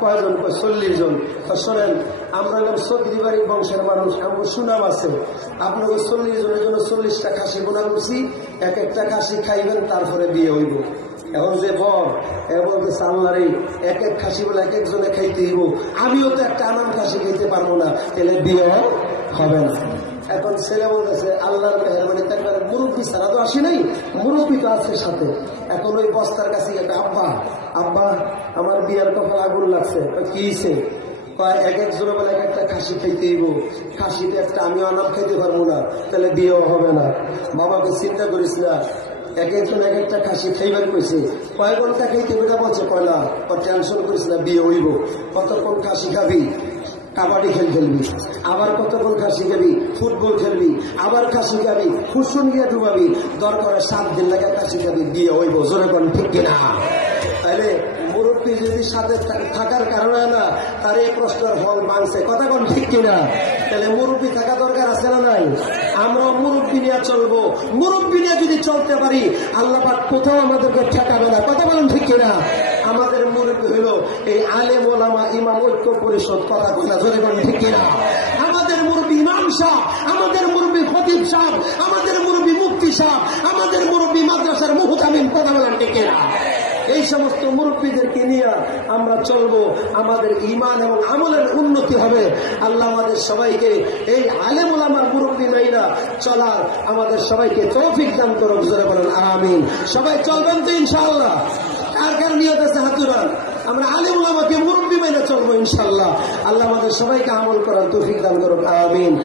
কয়জন? 40 জন। শোনেন, আমরা হলাম চৌধুরী বংশের মানুষ, আমার সুনাম আছে। আপনাকে 40 জনের জন্য 40টা খাসি বোনা করছি, এক একটা খাসি খাইবেন, তারপরে বিয়ে হইব। এখন যে বর বলতেছে আল্লাহরে এক এক খাসি বলে এক একজনে খাইতে হইব, আমিও তো একটা আনাম খাসি খাইতে পারবো না, তাহলে বিয়ে হবে না। এখন ছেলে বলতেছে আল্লাহর মেহরবানিতে একবারে মুরব্বী ছাড়া তো আসি নাই, মুরব্বী তো আছে সাথে। এখন ওই বস্তার কাছে একটা আব্বা আব্বা আমার বিয়ার কপাল আগুন লাগছে। কি হয়েছে? এক একজনে বলে এক একটা খাসি খাইতে হইব, খাসিতে একটা আমিও আনাম খাইতে পারবো না, তাহলে বিয়েও হবে না। বাবাকে চিন্তা করিস না, এক একজন এক একটা খাসি খাইবার কইছে, কয় ঘন্টা খাইতে বেটা বলছে কয়লা, টেনশন করিস না, বিয়ে হইব। কতক্ষণ খাসি খাবি? কাবাডি খেলবি, আবার কতক্ষণ খাসি খাবি? ফুটবল খেলবি, আবার খাসি খাবি, ফুসুন গিয়ে ডুবাবি, দরকার 7 দিন লাগে খাসি খাবি, বিয়ে হইব। জোরে কোন ঠিক কিনা? তাহলে মুরব্বী যদি সাথে থাকার কারণে না তার এই প্রশ্নের হল মানছে, কথা কোন ঠিক কিনা? তাহলে মুরব্বী থাকা দরকার আছে না নাই? আমরা মুরব্বী নিয়ে চলবো, মুরব্বী নিয়ে যদি চলতে পারি আল্লাহ পাক কোথাও আমাদেরকে ঠেকাবে না, কথা বলেন ঠিক কিনা? আমাদের মুরব্বী হইল এই আলেম ওলামা ইমাম ঐক্য পরিষদ, কথা বলে জোরে বলেন ঠিক কিনা? আমাদের মুরব্বী ইমাম সাহেব, আমাদের মুরব্বী খতিব সাহেব, আমাদের মুরব্বী মুফতি সাহেব, আমাদের মুরব্বী মাদ্রাসার মুহতামিম, কথা বলেন ঠিক কিনা? এই সমস্ত মুরব্বীদেরকে নিয়ে আমরা চলবো, আমাদের ঈমান এবং আমলের উন্নতি হবে। আল্লাহ আমাদের সবাইকে এই আলেম ওলামার মুরব্বী মাইনা চলার আমাদের সবাইকে তৌফিক দান করুক, জোরে বলেন আমিন। সবাই চলবেন তো ইনশাআল্লাহ? কার কার নিয়ত আছে হাতুরান? আমরা আলেম ওলামাকে মুরব্বী মাইনা চলবো ইনশাআল্লাহ। আল্লাহ আমাদের সবাইকে আমল করার তৌফিক দান করুক, আমিন।